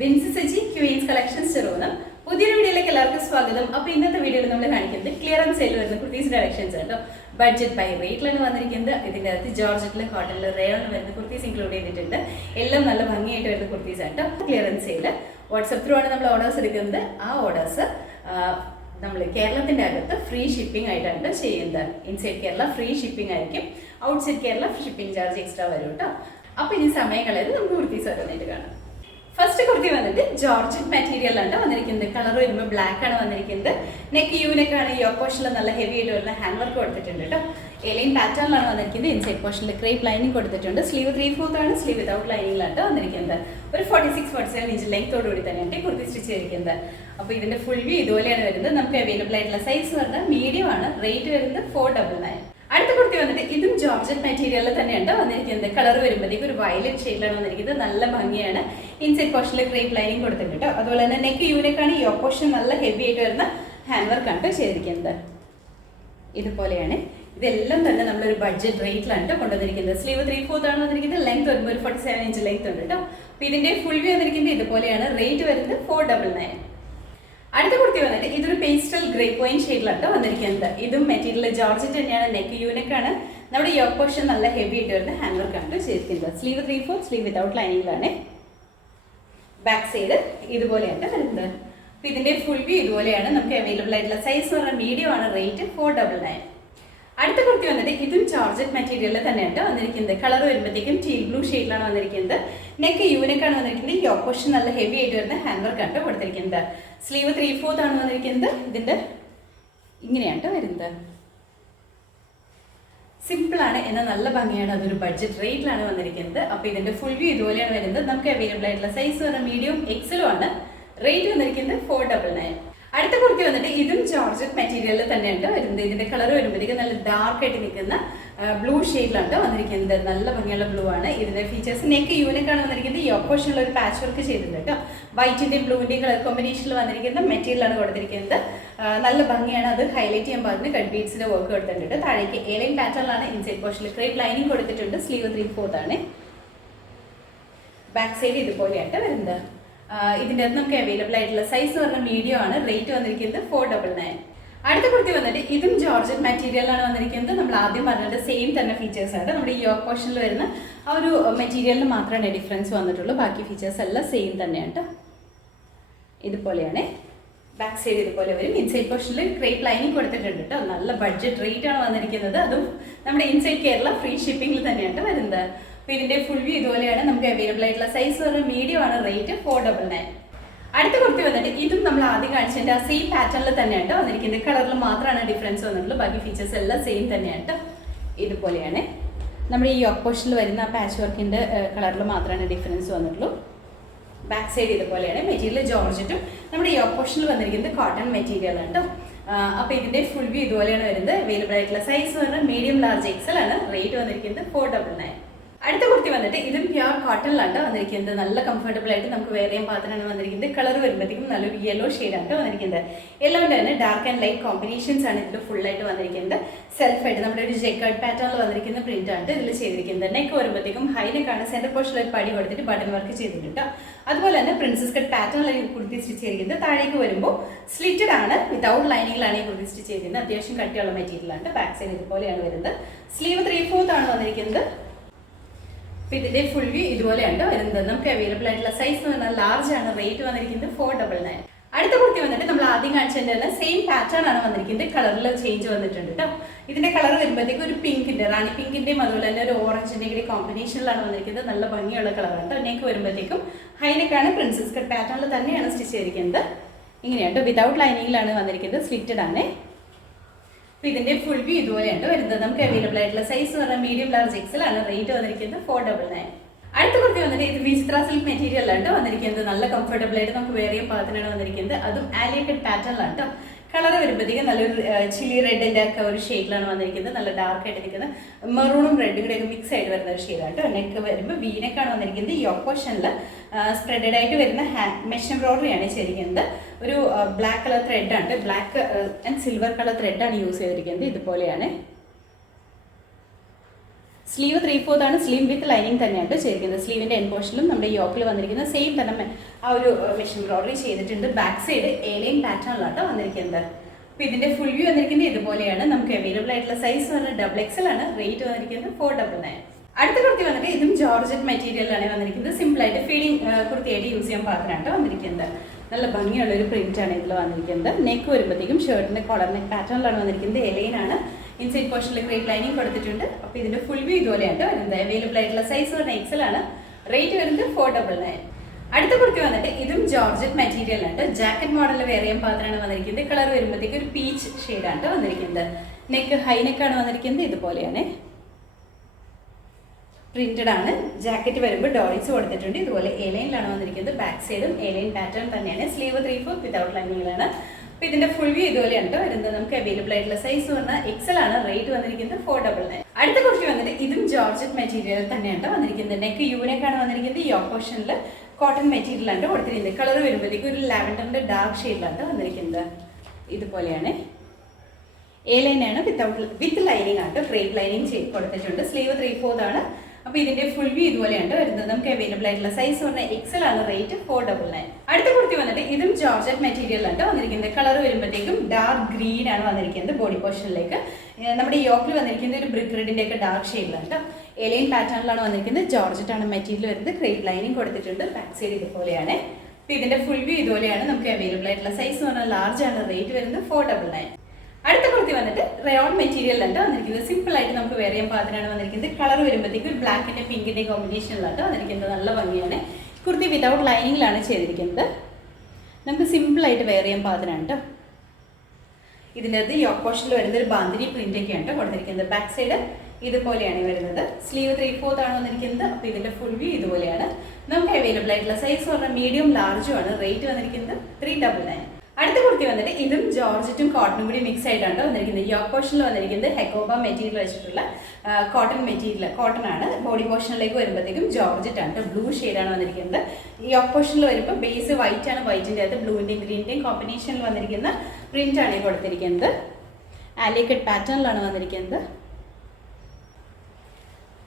Vincy Saji Queen's collections ചെറുവനം പുതിയൊരു വീഡിയോയിലേക്ക് എല്ലാവർക്കും സ്വാഗതം. അപ്പോൾ ഇന്നത്തെ വീഡിയോയിൽ നമ്മൾ കാണിക്കുന്നത് ക്ലിയറൻസ് സെയിൽ വരുന്ന കുർത്തീസ് കളക്ഷൻസ് കേട്ടോ. ബഡ്ജറ്റ് ബൈ റേറ്റിലാണ് വന്നിരിക്കുന്നത്. ഇതിൻ്റെ അകത്ത് ജോർജറ്റിൽ കോട്ടണിൽ റേയോണിൽ വരുന്ന കുർത്തീസ് ഇൻക്ലൂഡ് ചെയ്തിട്ടുണ്ട്. എല്ലാം നല്ല ഭംഗിയായിട്ട് വരുന്ന കുർത്തീസ് ആട്ടോ. ക്ലിയറൻസ് സെയിൽ വാട്സപ്പ് ത്രൂ ആണ് നമ്മൾ ഓർഡേഴ്സ് എടുക്കുന്നത്. ആ ഓർഡേഴ്സ് നമ്മൾ കേരളത്തിൻ്റെ അകത്ത് ഫ്രീ ഷിപ്പിംഗ് ആയിട്ടാണ് ചെയ്യുന്നത്. ഇൻസൈഡ് കേരള ഫ്രീ ഷിപ്പിംഗ് ആയിരിക്കും, outside Kerala shipping charge extra വരും കേട്ടോ. അപ്പോൾ ഇനി സമയം കളയത് നമുക്ക് കുർത്തീസ് ഓരോന്നായിട്ട് കാണാം. ഫസ്റ്റ് കുർത്തി വന്നിട്ട് ജോർജറ്റ് മെറ്റീരിയലാണ് വന്നിരിക്കുന്നത്. കളർ വരുമ്പോൾ ബ്ലാക്ക് ആണ് വന്നിരിക്കുന്നത്. നെക്ക് യൂനെക്കാണ് ഈ പോർഷനിൽ നല്ല ഹെവി ആയിട്ട് വരുന്ന ഹാൻഡ് വർക്ക് കൊടുത്തിട്ടുണ്ട് കേട്ടോ. എലൈൻ പാറ്റേണിലാണ് വന്നിരിക്കുന്നത്. ഇൻസൈഡ് പോർഷനിൽ ക്രേപ്പ് ലൈനിങ് കൊടുത്തിട്ടുണ്ട്. സ്ലീവ് 3/4 ആണ്. സ്ലീവ് വിതൗട്ട് ലൈനിങ്ങിലാണ് വന്നിരിക്കുന്നത്. ഒരു 46-47 ഇഞ്ച് ലെങ്ത്തോടുകൂടി തന്നെയാണ് കുർത്തി സ്റ്റിച്ച് ചെയ്തിരിക്കുന്നത്. അപ്പോൾ ഇതിന്റെ ഫുൾ വ്യൂ ഇതുപോലെയാണ് വരുന്നത്. നമുക്ക് അവൈലബിൾ ആയിട്ടുള്ള സൈസ് പറഞ്ഞാൽ മീഡിയം ആണ്. റേറ്റ് വരുന്നത് 499. അടുത്ത കുർത്തി വന്നിട്ട് ഇതും ജോർജറ്റ് മെറ്റീരിയലിൽ തന്നെയാണ് വന്നിരിക്കുന്നത്. കളർ വരുമ്പോഴത്തേക്ക് ഒരു വയലറ്റ് ഷെയ്ഡിലാണ് വന്നിരിക്കുന്നത്. നല്ല ഭംഗിയാണ്. ഇൻസൈഡ് പോർഷനിൽ ക്രേപ്പ് ലൈനിങ് കൊടുത്തിട്ടുണ്ട് കേട്ടോ. അതുപോലെ തന്നെ നെക്ക് യൂനെക്കാണ് ഈ പോർഷൻ നല്ല ഹെവി ആയിട്ട് വരുന്ന ഹാൻഡ് വർക്കാണ് ചെയ്തിരിക്കുന്നത്. ഇതുപോലെയാണ്. ഇതെല്ലാം തന്നെ നമ്മളൊരു ബഡ്ജറ്റ് റേറ്റിലാണ് കൊണ്ടുവന്നിരിക്കുന്നത്. സ്ലീവ് 3/4 ആണ് വന്നിരിക്കുന്നത്. ലെങ്ത് വരുമ്പോൾ ഒരു 47 ഇഞ്ച് ലെങ്ത് ഉണ്ട് കേട്ടോ. അപ്പോൾ ഇതിന്റെ ഫുൾ വ്യൂ വന്നിരിക്കുന്നത് ഇതുപോലെയാണ്. റേറ്റ് വരുന്നത് 499. അടുത്ത കുർത്തി വന്നിട്ട് ഇതൊരു പേസ്റ്റൽ ഗ്രേ പോയിന്റ് ഷെയ്ഡിലാണ് വന്നിരിക്കുന്നത്. ഇതും മെറ്റീരിയൽ ജോർജറ്റ് തന്നെയാണ്. നെക്ക് യൂനെക്കാണ്. നമ്മുടെ യോക്ക് പോർഷൻ നല്ല ഹെവി ആയിട്ട് വരുന്ന ഹാൻഡ് വർക്കാണ് ചെയ്തിരിക്കുന്നത്. സ്ലീവ് 3/4, സ്ലീവ് വിതൗട്ട് ലൈനിങ്ങിലാണ്. ബാക്ക് സൈഡ് ഇതുപോലെയാണ് വരുന്നത്. അപ്പോൾ ഇതിന്റെ ഫുൾ വ്യൂ ഇതുപോലെയാണ്. നമുക്ക് അവൈലബിൾ ആയിട്ടുള്ള സൈസ് പറഞ്ഞാൽ മീഡിയം ആണ്. റേറ്റ് 499. അടുത്ത കുർത്തി വന്നിട്ട് ഇതും ജോർജറ്റ് മെറ്റീരിയലിൽ തന്നെയാണ് വന്നിരിക്കുന്നത്. കളർ വരുമ്പോഴത്തേക്കും ടീൽ ബ്ലൂ ഷെയ്ഡിലാണ് വന്നിരിക്കുന്നത്. നെക്ക് യൂനെക്കാണ് വന്നിരിക്കുന്നത്. ഈ ഓപ്പോഷൻ നല്ല ഹെവി ആയിട്ട് വരുന്ന ഹാൻഡ് വർക്കാണ് കൊടുത്തിരിക്കുന്നത്. സ്ലീവ് 3/4 ആണ് വന്നിരിക്കുന്നത്. ഇതിന്റെ ഇങ്ങനെയാണ് വരുന്നത്. സിമ്പിൾ ആണ്, എന്നാൽ നല്ല ഭംഗിയാണ്. അതൊരു ബഡ്ജറ്റ് റേറ്റിലാണ് വന്നിരിക്കുന്നത്. അപ്പോൾ ഇതിന്റെ ഫുൾ വ്യൂ ഇതുപോലെയാണ് വരുന്നത്. നമുക്ക് അവൈലബിൾ ആയിട്ടുള്ള സൈസ് പറഞ്ഞാൽ മീഡിയം എക്സലും ആണ്. റേറ്റ് വന്നിരിക്കുന്നത് 499. അടുത്ത കുർത്തി വന്നിട്ട് ഇതും ജോർജറ്റ് മെറ്റീരിയലിൽ തന്നെയാണ് വരുന്നത്. ഇതിന്റെ കളർ വരുമ്പോഴത്തേക്ക് നല്ല ഡാർക്ക് ആയിട്ട് നിൽക്കുന്ന ബ്ലൂ ഷെയ്ഡിലാണ് വന്നിരിക്കുന്നത്. നല്ല ഭംഗിയുള്ള ബ്ലൂ ആണ്. ഇതിന്റെ ഫീച്ചേഴ്സ് നെക്ക് യൂനെക്കാണ് വന്നിരിക്കുന്നത്. ഈ ഓപ്പോഷനിൽ ഒരു പാച്ച് വർക്ക് ചെയ്തിട്ടുണ്ട് കേട്ടോ. വൈറ്റിന്റെയും ബ്ലൂവിന്റെയും കളർ കോമ്പിനേഷനിൽ വന്നിരിക്കുന്ന മെറ്റീരിയലാണ് കൊടുത്തിരിക്കുന്നത്. നല്ല ഭംഗിയാണ്. അത് ഹൈലൈറ്റ് ചെയ്യാൻ പാകത്തിന് കട്ട് ബീഡ്സിന്റെ വർക്ക് കൊടുത്തിട്ടുണ്ട്. താഴേക്ക് എലൈൻ പാറ്റേണിലാണ്. ഇൻസൈഡ് പോർഷനിൽ ക്രേപ്പ് ലൈനിങ് കൊടുത്തിട്ടുണ്ട്. സ്ലീവ് 3/4 ആണ്. ബാക്ക് സൈഡ് ഇതുപോലെയാണ് വരുന്നത്. ഇതിൻ്റെ അകത്ത് നമുക്ക് അവൈലബിൾ ആയിട്ടുള്ള സൈസ് പറഞ്ഞാൽ മീഡിയം ആണ്. റേറ്റ് വന്നിരിക്കുന്നത് 499. അടുത്ത കുർത്തി വന്നിട്ട് ഇതും ജോർജറ്റ് മെറ്റീരിയലാണ് വന്നിരിക്കുന്നത്. നമ്മൾ ആദ്യം പറഞ്ഞത് സെയിം തന്നെ ഫീച്ചേഴ്സ് ആണ്. നമ്മുടെ ഈ യോക്ക് പോർഷനിൽ വരുന്ന ആ ഒരു മെറ്റീരിയലിന് മാത്രമേ ഡിഫറൻസ് വന്നിട്ടുള്ളൂ. ബാക്കി ഫീച്ചേഴ്സ് എല്ലാം സെയിം തന്നെയാണ് കേട്ടോ. ഇതുപോലെയാണ്. ബാക്ക് സൈഡ് ഇതുപോലെ വരും. ഇൻസൈഡ് പോർഷനിൽ ക്രേപ്പ് ലൈനിങ് കൊടുത്തിട്ടുണ്ട് കേട്ടോ. നല്ല ബഡ്ജറ്റ് റേറ്റ് ആണ് വന്നിരിക്കുന്നത്. അതും നമ്മുടെ ഇൻസൈഡ് കേരള ഫ്രീ ഷിപ്പിംഗിൽ തന്നെയാണ് വരുന്നത്. അപ്പോൾ ഇതിന്റെ ഫുൾ വ്യൂ ഇതുപോലെയാണ്. നമുക്ക് അവൈലബിൾ ആയിട്ടുള്ള സൈസ് പറഞ്ഞാൽ മീഡിയം ആണ്. റേറ്റ് 499. അടുത്ത കുർത്തി വന്നിട്ട് ഇതും നമ്മൾ ആദ്യം കാണിച്ചതിന്റെ ആ സെയിം പാറ്റേണിൽ തന്നെയാണ് വന്നിരിക്കുന്നത്. കളറിൽ മാത്രമാണ് ഡിഫറൻസ് വന്നിട്ടുള്ളൂ. ബാക്കി ഫീച്ചേഴ്സ് എല്ലാം സെയിം തന്നെയാണ്. ഇതുപോലെയാണ്. നമ്മുടെ ഈ യോക്ക് പോർഷനിൽ വരുന്ന ആ പാച്ച് വർക്കിന്റെ കളറിൽ മാത്രമാണ് ഡിഫറൻസ് വന്നിട്ടുള്ളൂ. ബാക്ക് സൈഡ് ഇതുപോലെയാണ്. മെറ്റീരിയൽ ജോർജറ്റും നമ്മുടെ യോക്ക് പോർഷനിൽ വന്നിരിക്കുന്നത് കോട്ടൺ മെറ്റീരിയൽ ആണ് കേട്ടോ. അപ്പോൾ ഇതിന്റെ ഫുൾ വ്യൂ ഇതുപോലെയാണ് വരുന്നത്. അവൈലബിൾ ആയിട്ടുള്ള സൈസ് പറഞ്ഞാൽ മീഡിയം ലാർജ് എക്സൽ ആണ്. റേറ്റ് വന്നിരിക്കുന്നത് 499. അടുത്ത കുർത്തി വന്നിട്ട് ഇതും പ്യുർ കോട്ടണിലാണ് വന്നിരിക്കുന്നത്. നല്ല കംഫർട്ടബിൾ ആയിട്ട് നമുക്ക് വേറെ പാത്രമാണ് വന്നിരിക്കുന്നത്. കളർ വരുമ്പോഴത്തേക്കും നല്ലൊരു യെല്ലോ ഷെയ്ഡാണ് വന്നിരിക്കുന്നത്. എല്ലാവരും തന്നെ ഡാർക്ക് ആൻഡ് ലൈറ്റ് കോമ്പിനേഷൻസ് ആണ് ഇതിൽ ഫുൾ ആയിട്ട് വന്നിരിക്കുന്നത്. സെൽഫ് ആയിട്ട് നമ്മുടെ ഒരു ജെക്കാർഡ് പാറ്റേണിൽ വന്നിരിക്കുന്ന പ്രിന്റ് ആണ് ഇതിൽ ചെയ്തിരിക്കുന്നത്. നെക്ക് വരുമ്പോഴത്തേക്കും ഹൈ നെക്കാണ്. സെന്റർ പോർഷനിൽ ഒരു പടി കൊടുത്തിട്ട് ബട്ടൺ വർക്ക് ചെയ്തിട്ടുണ്ട്. അതുപോലെ തന്നെ പ്രിൻസസ് കട്ട് പാറ്റേണിൽ കുർത്തി സ്റ്റിച്ച് ചെയ്തിരിക്കുന്നത്. താഴേക്ക് വരുമ്പോൾ സ്ലിറ്റഡ് ആണ്. വിതൗട്ട് ലൈനിങ്ങിലാണ് ഈ കുർത്തി സ്റ്റിച്ച് ചെയ്തിരുന്നത്. അത്യാവശ്യം കട്ടിയുള്ള മെറ്റീരിയലാണ്. ബാക്ക് സൈഡ് ഇതുപോലെയാണ് വരുന്നത്. സ്ലീവ് 3/4 ആണ് വന്നിരിക്കുന്നത്. അപ്പോൾ ഇതിന്റെ ഫുൾ വ്യൂ ഇതുപോലെയാണ് വരുന്നത്. നമുക്ക് അവൈലബിൾ ആയിട്ടുള്ള സൈസ് എന്ന് പറഞ്ഞാൽ ലാർജ് ആണ്. റേറ്റ് വന്നിരിക്കുന്നത് 499. അടുത്ത കുർത്തി വന്നിട്ട് നമ്മൾ ആദ്യം കാണിച്ചതിന്റെ തന്നെ സെയിം പാറ്റേൺ ആണ് വന്നിരിക്കുന്നത്. കളറിൽ ചേഞ്ച് വന്നിട്ടുണ്ട് കേട്ടോ. ഇതിന്റെ കളർ വരുമ്പോഴത്തേക്ക് ഒരു പിങ്കിന്റെ റാണി പിങ്കിന്റെയും അതുപോലെ തന്നെ ഒരു ഓറഞ്ചിന്റെ കൂടി കോമ്പിനേഷനിലാണ് വന്നിരിക്കുന്നത്. നല്ല ഭംഗിയുള്ള കളറാണ്. നെക്ക് വരുമ്പോഴത്തേക്കും ഹൈനെക്കാണ്. പ്രിൻസസ് കട്ട് പാറ്റേണിൽ തന്നെയാണ് സ്റ്റിച്ച് ചെയ്തിരിക്കുന്നത്. ഇങ്ങനെയാണ് വിതൗട്ട് ലൈനിങ്ങിലാണ് വന്നിരിക്കുന്നത്. സ്ലിറ്റഡ് ആണ്. അപ്പോൾ ഇതിന്റെ ഫുൾ വ്യൂ ഇതുപോലെയാണ് വരുന്നത്. നമുക്ക് അവൈലബിൾ ആയിട്ടുള്ള സൈസ് പറഞ്ഞാൽ മീഡിയം ലാർജ് എക്സൽ ആണ്. റേറ്റ് വന്നിരിക്കുന്നത് 499. അടുത്ത കുർത്തി വന്നിട്ട് ഇത് വിചിത്ര സിൽക്ക് മെറ്റീരിയലാണ് വന്നിരിക്കുന്നത്. നല്ല കംഫർട്ടബിൾ ആയിട്ട് നമുക്ക് വേറെ പാകത്തിനാണ് വന്നിരിക്കുന്നത്. അതും ആലിയ കട്ട് പാറ്റേണിലാണ് കേട്ടോ. കളർ വരുമ്പോഴത്തേക്കും നല്ലൊരു ചില്ലി റെഡിന്റെ ഒക്കെ ഒരു ഷെയ്ഡിലാണ് വന്നിരിക്കുന്നത്. നല്ല ഡാർക്ക് ആയിട്ട് നിൽക്കുന്ന മെറൂണും റെഡും കൂടെ ഒക്കെ മിക്സ് ആയിട്ട് വരുന്ന ഒരു ഷെയ്ഡാണ് കേട്ടോ. നെക്ക് വരുമ്പോൾ വീനെക്കാണ് വന്നിരിക്കുന്നത്. ഈ ഓപ്പോഷനിൽ സ്പ്രെഡഡ് ആയിട്ട് വരുന്ന മെഷ് എംബ്രോയിഡറി ആണ് ചെയ്തിരിക്കുന്നത്. ഒരു ബ്ലാക്ക് കളർ ത്രെഡാണ്. ബ്ലാക്ക് ആൻഡ് സിൽവർ കളർ ത്രെഡാണ് യൂസ് ചെയ്തിരിക്കുന്നത്. ഇതുപോലെയാണ്. സ്ലീവ് 3/4 ആണ്. സ്ലീവ് വിത്ത് ലൈനിങ് തന്നെയാണ് ചെയ്തിരിക്കുന്നത്. സ്ലീവിൻ്റെ എൻ പോർഷനിലും നമ്മുടെ യോക്കിൽ വന്നിരിക്കുന്ന സെയിം തന്നെ ആ ഒരു മെഷീൻ എംബ്രോയിഡറി ചെയ്തിട്ടുണ്ട്. ബാക്ക് സൈഡ് എലൈൻ പാറ്റേണിലാട്ടോ വന്നിരിക്കുന്നത്. അപ്പോൾ ഇതിൻ്റെ ഫുൾ വ്യൂ വന്നിരിക്കുന്നത് ഇതുപോലെയാണ്. നമുക്ക് അവൈലബിൾ ആയിട്ടുള്ള സൈസ് പറഞ്ഞാൽ XXL ആണ്. റേറ്റ് വന്നിരിക്കുന്നത് 499. അടുത്ത കുർത്തി വന്നിട്ട് ഇതും ജോർജറ്റ് മെറ്റീരിയലാണ് വന്നിരിക്കുന്നത്. സിമ്പിളായിട്ട് ഫീഡിങ് കുർത്തിയായിട്ട് യൂസ് ചെയ്യാൻ പാത്രമായിട്ടോ വന്നിരിക്കുന്നത്. നല്ല ഭംഗിയുള്ളൊരു പ്രിൻ്റാണ് ഇതിൽ വന്നിരിക്കുന്നത്. നെക്ക് വരുമ്പോഴത്തേക്കും ഷർട്ടിൻ്റെ കോളർ നെക്ക് പാറ്റേണിലാണ് വന്നിരിക്കുന്നത്. എലൈനാണ്. ഇൻസൈഡ് പോർഷനിൽ ക്രേപ്പ് ലൈനിങ് കൊടുത്തിട്ടുണ്ട്. അപ്പോൾ ഇതിൻ്റെ ഫുൾ വ്യൂ ഇതുപോലെയാണ് വരുന്നത്. അവൈലബിൾ ആയിട്ടുള്ള സൈസ് പറഞ്ഞാൽ XL ആണ്. റേറ്റ് വരുന്നത് 499. അടുത്ത കുർത്തി വന്നിട്ട് ഇതും ജോർജറ്റ് മെറ്റീരിയലാണ്. ജാക്കറ്റ് മോഡലിൽ വേറെ ചെയ്യാൻ പാത്രമാണ് വന്നിരിക്കുന്നത്. കളർ വരുമ്പോഴത്തേക്ക് ഒരു പീച്ച് ഷെയ്ഡാണ് വന്നിരിക്കുന്നത്. നെക്ക് ഹൈ നെക്കാണ് വന്നിരിക്കുന്നത്. ഇതുപോലെയാണ് പ്രിന്റഡ് ആണ്. ജാക്കറ്റ് വരുമ്പോൾ ഡോറീസ് കൊടുത്തിട്ടുണ്ട്. ഇതുപോലെ എലൈനിലാണ് വന്നിരിക്കുന്നത്. ബാക്ക് സൈഡും എലൈൻ പാറ്റേൺ തന്നെയാണ്. സ്ലീവ് 3/4 വിതൗട്ട് ലൈനിങ്ങിലാണ്. അപ്പോൾ ഇതിന്റെ ഫുൾ വ്യൂ ഇതുപോലെയാണ് വരുന്നത്. നമുക്ക് അവൈലബിൾ ആയിട്ടുള്ള സൈസ് പറഞ്ഞാൽ XL ആണ്. റേറ്റ് വന്നിരിക്കുന്നത് 499. അടുത്ത കുർത്തി വന്നിട്ട് ഇതും ജോർജറ്റ് മെറ്റീരിയൽ തന്നെയാണ് വന്നിരിക്കുന്നത്. നെക്ക് യൂനെക്കാണ് വന്നിരിക്കുന്നത്. യോക്ക് പോർഷനിൽ കോട്ടൺ മെറ്റീരിയലാണ് കൊടുത്തിരിക്കുന്നത്. കളർ വരുമ്പോഴത്തേക്ക് ഒരു ലാവൻഡറിന്റെ ഡാർക്ക് ഷെയ്ഡിലാണ് വന്നിരിക്കുന്നത്. ഇതുപോലെയാണ്. എലൈനാണ് വിത്ത് ലൈനിങ് ആണ്. ക്രേപ്പ് ലൈനിങ് കൊടുത്തിട്ടുണ്ട്. സ്ലീവ് 3/4 ആണ്. അപ്പോൾ ഇതിന്റെ ഫുൾ വ്യൂ ഇതുപോലെയാണ് വരുന്നത്. നമുക്ക് അവൈലബിൾ ആയിട്ടുള്ള സൈസ് പറഞ്ഞാൽ XL ആണ്. റേറ്റ് 499. അടുത്ത കുർത്തി വന്നിട്ട് ഇതും ജോർജറ്റ് മെറ്റീരിയലാണ് വന്നിരിക്കുന്നത്. കളർ വരുമ്പോഴത്തേക്കും ഡാർക്ക് ഗ്രീൻ ആണ് വന്നിരിക്കുന്നത്. ബോഡി പോർഷനിലേക്ക് നമ്മുടെ യോക്കിൽ വന്നിരിക്കുന്നത് ഒരു ബ്രിക്ക് റെഡിന്റെ ഒക്കെ ഡാർക്ക് ഷെയ്ഡിലാണ്. എലൈൻ പാറ്റേണിലാണ് വന്നിരിക്കുന്നത്. ജോർജറ്റ് ആണ് മെറ്റീരിയൽ വരുന്നത്. ക്രേപ്പ് ലൈനിങ് കൊടുത്തിട്ടുണ്ട്. ബാക്ക് സൈഡ് ഇതുപോലെയാണ്. അപ്പോൾ ഇതിന്റെ ഫുൾ വ്യൂ ഇതുപോലെയാണ്. നമുക്ക് അവൈലബിൾ ആയിട്ടുള്ള സൈസ് പറഞ്ഞാൽ ലാർജ് ആണ്. റേറ്റ് വരുന്നത് 499. അടുത്ത കുർത്തി വന്നിട്ട് റയോൺ മെറ്റീരിയലാണ് വന്നിരിക്കുന്നത്. സിമ്പിൾ ആയിട്ട് നമുക്ക് വേറെ ചെയ്യാൻ പാത്രമാണ് വന്നിരിക്കുന്നത്. കളർ വരുമ്പോഴത്തേക്കും ബ്ലാക്കിന്റെ പിങ്കിന്റെ കോമ്പിനേഷനിലാണ് വന്നിരിക്കുന്നത്. നല്ല ഭംഗിയാണ്. കുർത്തി വിതൗട്ട് ലൈനിങ്ങിലാണ് ചെയ്തിരിക്കുന്നത്. നമുക്ക് സിമ്പിൾ ആയിട്ട് വേറെ ചെയ്യാൻ പാത്രമാണ് കേട്ടോ. ഇതിൻ്റെ അകത്ത് യോക്ക് പോർഷനിൽ വരുന്ന ഒരു ബാന്തിരി പ്രിന്റ് ഒക്കെയാണ് കൊടുത്തിരിക്കുന്നത്. ബാക്ക് സൈഡ് ഇതുപോലെയാണ് വരുന്നത്. സ്ലീവ് 3/4 ആണ് വന്നിരിക്കുന്നത്. അപ്പോൾ ഇതിന്റെ ഫുൾ വ്യൂ ഇതുപോലെയാണ്. നമുക്ക് അവൈലബിൾ ആയിട്ടുള്ള സൈസ് പറഞ്ഞാൽ മീഡിയം ലാർജും ആണ്. റേറ്റ് വന്നിരിക്കുന്നത് 399. അടുത്ത കുർത്തി വന്നിട്ട് ഇതും ജോർജറ്റും കോട്ടണും കൂടി മിക്സ് ആയിട്ടാണ് വന്നിരിക്കുന്നത്. യോക്ക് പോർഷനിൽ വന്നിരിക്കുന്നത് ഹെക്കോബ മെറ്റീരിയൽ വെച്ചിട്ടുള്ള കോട്ടൺ മെറ്റീരിയൽ. കോട്ടൺ ആണ്. ബോഡി പോർഷനിലേക്ക് വരുമ്പോഴത്തേക്കും ജോർജറ്റ് ആണ്. ബ്ലൂ ഷെയ്ഡാണ് വന്നിരിക്കുന്നത്. യോക്ക് പോർഷനിൽ വരുമ്പോൾ ബേസ് വൈറ്റ് ആണ്. വൈറ്റിൻ്റെ അകത്ത് ബ്ലൂവിൻ്റെയും ഗ്രീനിൻ്റെയും കോമ്പിനേഷനിൽ വന്നിരിക്കുന്ന പ്രിന്റ് ആണ് കൊടുത്തിരിക്കുന്നത്. ആലിക്കട്ട് പാറ്റേണിലാണ് വന്നിരിക്കുന്നത്.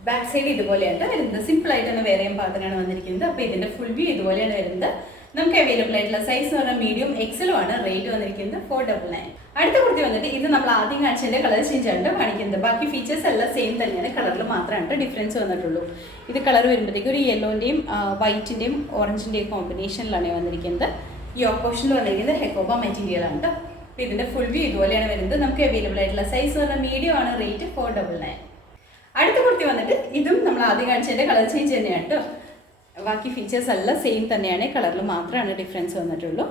ബാക്ക് സൈഡ് ഇതുപോലെയാണ് വരുന്നത്. സിമ്പിൾ ആയിട്ടാണ് വേറെ പാത്രമാണ് വന്നിരിക്കുന്നത്. അപ്പോൾ ഇതിന്റെ ഫുൾ വ്യൂ ഇതുപോലെയാണ് വരുന്നത്. നമുക്ക് അവൈലബിൾ ആയിട്ടുള്ള സൈസ് എന്ന് പറഞ്ഞാൽ മീഡിയം XL ആണ്. റേറ്റ് വന്നിരിക്കുന്നത് 499. അടുത്ത കുർത്തി വന്നിട്ട് ഇത് നമ്മൾ ആദ്യം കാണിച്ചതിന്റെ കളർ ചേഞ്ച് ആണ് കാണിക്കുന്നത്. ബാക്കി ഫീച്ചേഴ്സ് എല്ലാം സെയിം തന്നെയാണ്. കളറിൽ മാത്രമാണ് ഡിഫറൻസ് വന്നിട്ടുള്ളൂ. ഇത് കളർ വരുമ്പോഴത്തേക്ക് ഒരു യെല്ലോന്റെയും വൈറ്റിന്റെയും ഓറഞ്ചിന്റെയും കോമ്പിനേഷനിലാണ് വന്നിരിക്കുന്നത്. യോക്ക് പോർഷനിൽ വന്നിരിക്കുന്നത് ഹെക്കോബ മെറ്റീരിയൽ ആണ്. അപ്പോൾ ഇതിന്റെ ഫുൾ വ്യൂ ഇതുപോലെയാണ് വരുന്നത്. നമുക്ക് അവൈലബിൾ ആയിട്ടുള്ള സൈസ് എന്ന് പറഞ്ഞാൽ മീഡിയം ആണ്. റേറ്റ് 499. അടുത്ത കുർത്തി വന്നിട്ട് ഇതും നമ്മൾ ആദ്യം കാണിച്ചതിന്റെ കളർ ചേഞ്ച് തന്നെയാണ് കേട്ടോ. ബാക്കി ഫീച്ചേഴ്സ് എല്ലാം സെയിം തന്നെയാണ്. കളറിൽ മാത്രമാണ് ഡിഫറൻസ് വന്നിട്ടുള്ളൂ.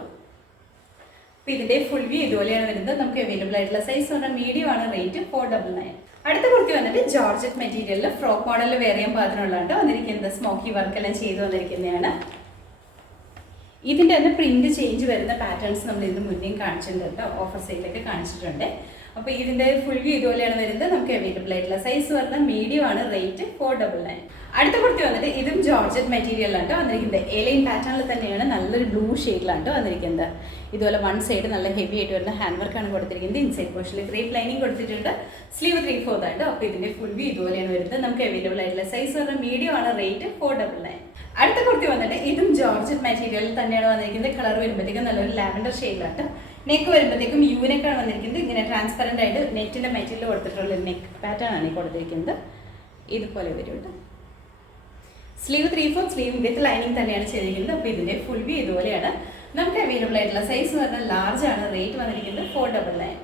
അപ്പോൾ ഇതിന്റെ ഫുൾ വ്യൂ ഇതുപോലെയാണ് വരുന്നത്. നമുക്ക് അവൈലബിൾ ആയിട്ടുള്ള സൈസ് പറഞ്ഞാൽ മീഡിയം ആണ്. റേറ്റ് 499. അടുത്ത കുർത്തി വന്നിട്ട് ജോർജറ്റ് മെറ്റീരിയലിൽ ഫ്രോക്ക് മോഡലിൽ വേറെ ചെയ്യാൻ പാത്രമുള്ളതാണ് വന്നിരിക്കുന്നത്. സ്മോക്കി വർക്ക് എല്ലാം ചെയ്ത് വന്നിരിക്കുന്നതാണ്. ഇതിൻ്റെ തന്നെ പ്രിന്റ് ചേഞ്ച് വരുന്ന പാറ്റേൺസ് നമ്മൾ ഇതിന് മുന്നേ കാണിച്ചിട്ടുണ്ട് കേട്ടോ. ഓഫർ സൈഡിലൊക്കെ കാണിച്ചിട്ടുണ്ട്. അപ്പോൾ ഇതിന്റെ ഫുൾ വ്യൂ ഇതുപോലെയാണ് വരുന്നത്. നമുക്ക് അവൈലബിൾ ആയിട്ടുള്ള സൈസ് പറഞ്ഞാൽ മീഡിയം ആണ്. റേറ്റ് 499. അടുത്ത കുർത്തി വന്നിട്ട് ഇതും ജോർജറ്റ് മെറ്റീരിയലാണ് വന്നിരിക്കുന്നത്. എലൈൻ പാറ്റേണിൽ തന്നെയാണ്. നല്ലൊരു ബ്ലൂ ഷെയ്ഡിലാണ് വന്നിരിക്കുന്നത്. ഇതുപോലെ വൺ സൈഡ് നല്ല ഹെവി ആയിട്ട് വരുന്ന ഹാൻഡ് വർക്കാണ് കൊടുത്തിരിക്കുന്നത്. ഇൻസൈഡ് പോർഷനിൽ ക്രേപ്പ് ലൈനിങ് കൊടുത്തിട്ടുണ്ട്. സ്ലീവ് 3/4 ആണ്. അപ്പോൾ ഇതിന്റെ ഫുൾ വ്യൂ ഇതുപോലെയാണ് വരുന്നത്. നമുക്ക് അവൈലബിൾ ആയിട്ടുള്ള സൈസ് പറഞ്ഞാൽ മീഡിയം ആണ്. റേറ്റ് 499. അടുത്ത കുർത്തി വന്നിട്ട് ഇതും ജോർജറ്റ് മെറ്റീരിയലിൽ തന്നെയാണ് വന്നിരിക്കുന്നത്. കളർ വരുമ്പോഴത്തേക്കും നല്ലൊരു ലാവൻഡർ ഷെയ്ഡിലാണ്. നെക്ക് വരുമ്പോഴത്തേക്കും യൂനെക്കാണ് വന്നിരിക്കുന്നത്. ഇങ്ങനെ ട്രാൻസ്പെറന്റ് ആയിട്ട് നെറ്റിന്റെ മെറ്റീരിയൽ കൊടുത്തിട്ടുള്ള നെക്ക് പാറ്റേൺ ആണ് ഈ കൊടുത്തിരിക്കുന്നത്. ഇതുപോലെ വരുന്നുണ്ട്. സ്ലീവ് 3/4 സ്ലീവ് വിത്ത് ലൈനിങ് തന്നെയാണ് ചെയ്തിരിക്കുന്നത്. അപ്പോൾ ഇതിന്റെ ഫുൾ വ്യൂ ഇതുപോലെയാണ്. നമുക്ക് അവൈലബിൾ ആയിട്ടുള്ള സൈസ് എന്ന് പറഞ്ഞാൽ ലാർജ് ആണ്. റേറ്റ് വന്നിരിക്കുന്നത് 499.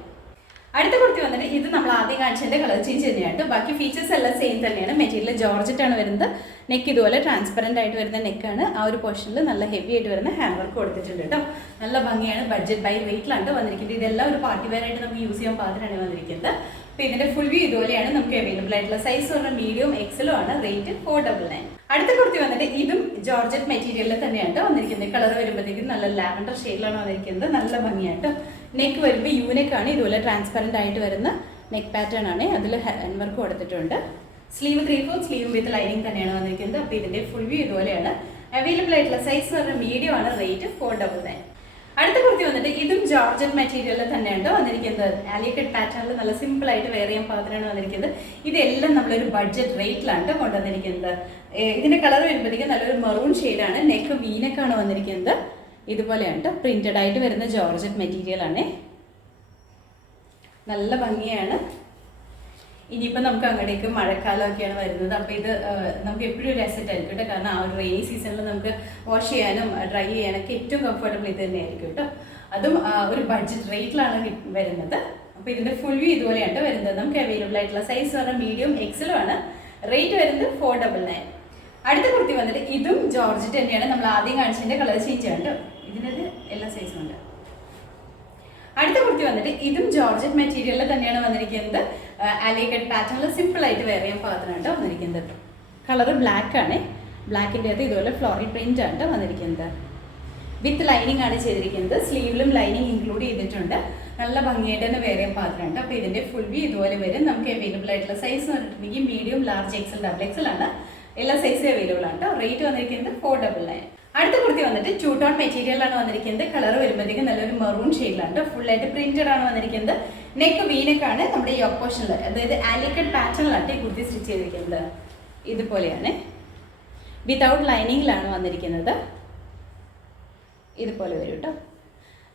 അടുത്ത കുർത്തി വന്നിട്ട് ഇത് നമ്മൾ ആദ്യം കാണിച്ചതിന്റെ കളർ ചേഞ്ച് തന്നെയാണ്. ബാക്കി ഫീച്ചേഴ്സ് എല്ലാം സെയിം തന്നെയാണ്. മെറ്റീരിയൽ ജോർജറ്റ് ആണ് വരുന്നത്. നെക്ക് ഇതുപോലെ ട്രാൻസ്പെറന്റ് ആയിട്ട് വരുന്ന നെക്കാണ്. ആ ഒരു പോർഷനിൽ നല്ല ഹെവി ആയിട്ട് വരുന്ന ഹാൻഡ് വർക്ക് കൊടുത്തിട്ടുണ്ട് കേട്ടോ. നല്ല ഭംഗിയാണ്. ബഡ്ജറ്റ് ബൈ റേറ്റിലാണ് വന്നിരിക്കുന്നത്. ഇതെല്ലാം ഒരു പാർട്ടി വെയർ ആയിട്ട് നമുക്ക് യൂസ് ചെയ്യാൻ പാത്രമാണ് വന്നിരിക്കുന്നത്. അപ്പോൾ ഇതിന്റെ ഫുൾ വ്യൂ ഇതുപോലെയാണ്. നമുക്ക് അവൈലബിൾ ആയിട്ടുള്ള സൈസ് പറഞ്ഞാൽ മീഡിയം XL ആണ്. റേറ്റ് 499. അടുത്ത കുർത്തി വന്നിട്ട് ഇതും ജോർജറ്റ് മെറ്റീരിയലിൽ തന്നെയാണ് വന്നിരിക്കുന്നത്. കളർ വരുമ്പോഴത്തേക്കും നല്ല ലാവൻഡർ ഷെയ്ഡിലാണ് വന്നിരിക്കുന്നത്. നല്ല ഭംഗിയായിട്ട് നെക്ക് വരുമ്പോൾ യൂനെക്കാണ്. ഇതുപോലെ ട്രാൻസ്പെറന്റ് ആയിട്ട് വരുന്ന നെക്ക് പാറ്റേൺ ആണ്. അതിൽ ഹാൻഡ് വർക്ക് കൊടുത്തിട്ടുണ്ട്. സ്ലീവ് 3/4 സ്ലീവ് വിത്ത് ലൈനിങ് തന്നെയാണ് വന്നിരിക്കുന്നത്. അപ്പോൾ ഇതിന്റെ ഫുൾ വ്യൂ ഇതുപോലെയാണ്. അവൈലബിൾ ആയിട്ടുള്ള സൈസ് പറഞ്ഞാൽ മീഡിയം ആണ്. റേറ്റ് 499. അടുത്ത കുർത്തി വന്നിട്ട് ഇതും ജോർജറ്റ് മെറ്റീരിയലിൽ തന്നെയാണ് വന്നിരിക്കുന്നത്. ആലിയ കട്ട് പാറ്റേണിൽ നല്ല സിമ്പിൾ ആയിട്ട് വെയർ ചെയ്യാൻ പാകത്തിനാണ് വന്നിരിക്കുന്നത്. ഇതെല്ലാം നമ്മളൊരു ബഡ്ജറ്റ് റേറ്റിലാണ് കൊണ്ടുവന്നിരിക്കുന്നത്. ഇതിന്റെ കളർ വരുമ്പോഴത്തേക്കും നല്ലൊരു മെറൂൺ ഷെയ്ഡാണ്. നെക്ക് വീനക്കാണ് വന്നിരിക്കുന്നത്. ഇതുപോലെയാണ് പ്രിന്റഡ് ആയിട്ട് വരുന്ന ജോർജറ്റ് മെറ്റീരിയൽ ആണ്. നല്ല ഭംഗിയാണ്. ഇനിയിപ്പോൾ നമുക്ക് അങ്ങോട്ടേക്ക് മഴക്കാലമൊക്കെയാണ് വരുന്നത്. അപ്പോൾ ഇത് നമുക്ക് എപ്പോഴും ഒരു അസറ്റ് ആയിരിക്കും കേട്ടോ. കാരണം ആ ഒരു റെയിനി സീസണിൽ നമുക്ക് വാഷ് ചെയ്യാനും ഡ്രൈ ചെയ്യാനൊക്കെ ഏറ്റവും കംഫർട്ടബിൾ ഇത് തന്നെയായിരിക്കും കേട്ടോ. അതും ഒരു ബഡ്ജറ്റ് റേറ്റിലാണ് വരുന്നത്. അപ്പോൾ ഇതിൻ്റെ ഫുൾ വ്യൂ ഇതുപോലെയാണ് വരുന്നത്. നമുക്ക് അവൈലബിൾ ആയിട്ടുള്ള സൈസ് പറഞ്ഞാൽ മീഡിയം എക്സലും ആണ്. റേറ്റ് വരുന്നത് 499. അടുത്ത കുർത്തി വന്നിട്ട് ഇതും ജോർജറ്റ് തന്നെയാണ്. നമ്മൾ ആദ്യം കാണിച്ചതിൻ്റെ കളർ ചേഞ്ച് ആണ് കേട്ടോ. ഇതിനത് എല്ലാ സൈസും ഉണ്ട്. അടുത്ത കുർത്തി വന്നിട്ട് ഇതും ജോർജറ്റ് മെറ്റീരിയലിൽ തന്നെയാണ് വന്നിരിക്കുന്നത്. ആലിയ കട്ട് പാറ്റേണിൽ സിമ്പിൾ ആയിട്ട് വെയർ ചെയ്യാൻ പാകത്തിനാണ് വന്നിരിക്കുന്നത്. കളർ ബ്ലാക്ക് ആണ്. ബ്ലാക്കിൻ്റെ അകത്ത് ഇതുപോലെ ഫ്ലോറൽ പ്രിന്റ് ആണ് വന്നിരിക്കുന്നത്. വിത്ത് ലൈനിങ് ആണ് ചെയ്തിരിക്കുന്നത്. സ്ലീവിലും ലൈനിങ് ഇൻക്ലൂഡ് ചെയ്തിട്ടുണ്ട്. നല്ല ഭംഗിയായിട്ട് തന്നെ വെയർ ചെയ്യാൻ പാകത്തിനുണ്ട്. അപ്പോൾ ഇതിൻ്റെ ഫുൾ വ്യൂ ഇതുപോലെ വരും. നമുക്ക് അവൈലബിൾ ആയിട്ടുള്ള സൈസ് എന്ന് പറഞ്ഞിട്ടുണ്ടെങ്കിൽ medium, large, XL, double XL ആണ്. എല്ലാ സൈസും അവൈലബിൾ ആണ് കേട്ടോ. റേറ്റ് വന്നിരിക്കുന്നത് 499. അടുത്ത കുർത്തി വന്നിട്ട് 2 ടോൺ മെറ്റീരിയലാണ് വന്നിരിക്കുന്നത്. കളർ വരുമ്പോഴത്തേക്കും നല്ലൊരു മെറൂൺ ഷെയ്ഡിലാണ്. ഫുൾ ആയിട്ട് പ്രിന്റഡ് ആണ് വന്നിരിക്കുന്നത്. നെക്ക് വീനക്കാണ്. നമ്മുടെ ഈ ഓപ്പോഷനിൽ, അതായത് ആലിയ കട്ട് പാറ്റേണിലാണ് ഈ കുർത്തി സ്റ്റിച്ച് ചെയ്തിരിക്കുന്നത്. ഇതുപോലെയാണ്. വിതൗട്ട് ലൈനിങ്ങിലാണ് വന്നിരിക്കുന്നത്. ഇതുപോലെ വരും കേട്ടോ.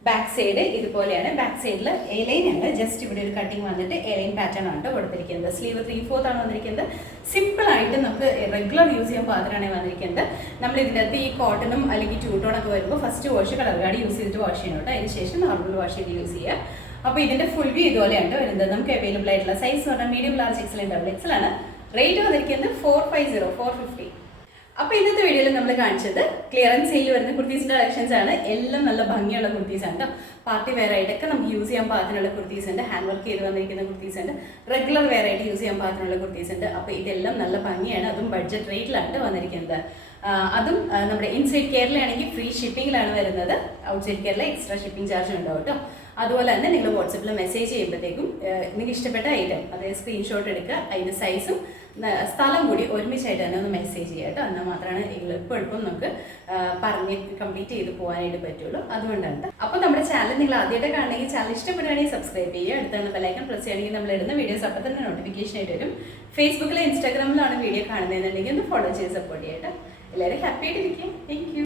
ബാക്ക് സൈഡ് ഇതുപോലെയാണ്. ബാക്ക് സൈഡിൽ എലൈൻ ആണ്. ജസ്റ്റ് ഇവിടെ ഒരു കട്ടിങ് വന്നിട്ട് എലൈൻ പാറ്റേൺ ആണ് കൊടുത്തിരിക്കുന്നത്. സ്ലീവ് 3/4 ആണ് വന്നിരിക്കുന്നത്. സിമ്പിൾ ആയിട്ട് നമുക്ക് റെഗുലർ യൂസ് ചെയ്യാൻ പാകത്തിനാണ് വന്നിരിക്കുന്നത്. നമ്മൾ ഇതിൻ്റെ അകത്ത് ഈ കോട്ടണും അല്ലെങ്കിൽ 2 ടോൺ ഒക്കെ വരുമ്പോൾ first wash colour guard use ചെയ്തിട്ട് വാഷ് ചെയ്യണം കേട്ടോ. അതിന് ശേഷം നോർമൽ വാഷ് ചെയ്ത് യൂസ് ചെയ്യുക. അപ്പോൾ ഇതിൻ്റെ ഫുൾ വ്യൂ ഇതുപോലെയാണ് വരുന്നത്. നമുക്ക് അവൈലബിൾ ആയിട്ടുള്ള സൈസ് പറഞ്ഞാൽ medium, large, XL, double XL ആണ്. റേറ്റ് വന്നിരിക്കുന്നത് 450. അപ്പോൾ ഇന്നത്തെ വീഡിയോയിൽ നമ്മൾ കാണിച്ചത് ക്ലിയറൻസ് സെയിൽ വരുന്ന കുർത്തീസിൻ്റെ കളക്ഷൻസ് ആണ്. എല്ലാം നല്ല ഭംഗിയുള്ള കുർത്തീസ് ആണ് കേട്ടോ. പാർട്ടി വെയർ ആയിട്ടൊക്കെ നമുക്ക് യൂസ് ചെയ്യാൻ പാകത്തിനുള്ള കുർത്തീസ് ഉണ്ട്. ഹാൻഡ് വർക്ക് ചെയ്ത് വന്നിരിക്കുന്ന കുർത്തീസ് ഉണ്ട്. റെഗുലർ വെയർ ആയിട്ട് യൂസ് ചെയ്യാൻ പാകത്തിനുള്ള കുർത്തീസ് ഉണ്ട്. അപ്പോൾ ഇതെല്ലാം നല്ല ഭംഗിയാണ്. അതും ബഡ്ജറ്റ് റേറ്റിലാണ് വന്നിരിക്കുന്നത്. അതും നമ്മുടെ ഇൻസൈഡ് കേരളയാണെങ്കിൽ ഫ്രീ ഷിപ്പിങ്ങിലാണ് വരുന്നത്. Outside Kerala extra shipping charge ഉണ്ടാവും കേട്ടോ. അതുപോലെ തന്നെ നിങ്ങൾ വാട്സപ്പിൽ മെസ്സേജ് ചെയ്യുമ്പോഴത്തേക്കും നിങ്ങൾക്ക് ഇഷ്ടപ്പെട്ട ഐറ്റം, അതായത് സ്ക്രീൻഷോട്ട് എടുക്കുക, അതിൻ്റെ സൈസും സ്ഥലം കൂടി ഒരുമിച്ചായിട്ട് തന്നെ ഒന്ന് മെസ്സേജ് ചെയ്യുക കേട്ടോ. എന്നാൽ മാത്രമാണ് എളുപ്പം നമുക്ക് പറഞ്ഞ് കംപ്ലീറ്റ് ചെയ്ത് പോകാനായിട്ട് പറ്റുള്ളൂ. അതുകൊണ്ടാണ്. അപ്പോൾ നമ്മുടെ ചാനൽ നിങ്ങൾ ആദ്യമായിട്ട് കാണണമെങ്കിൽ ചാനൽ ഇഷ്ടപ്പെടുകയാണെങ്കിൽ സബ്സ്ക്രൈബ് ചെയ്യുക. അടുത്താണ് ബെല്ലൈക്കൺ പ്രസ് ചെയ്യുകയാണെങ്കിൽ നമ്മൾ ഇടുന്ന വീഡിയോസ് അപ്പോൾ തന്നെ നോട്ടിഫിക്കേഷൻ ആയിട്ട് വരും. ഫേസ്ബുക്കിലും ഇൻസ്റ്റാഗ്രാമിലാണ് വീഡിയോ കാണുന്നതെന്നുണ്ടെങ്കിൽ ഒന്ന് ഫോളോ ചെയ്ത് സപ്പോർട്ട് ചെയ്യട്ടോ. എല്ലാവരും ഹാപ്പി ആയിട്ടിരിക്കും. Thank U.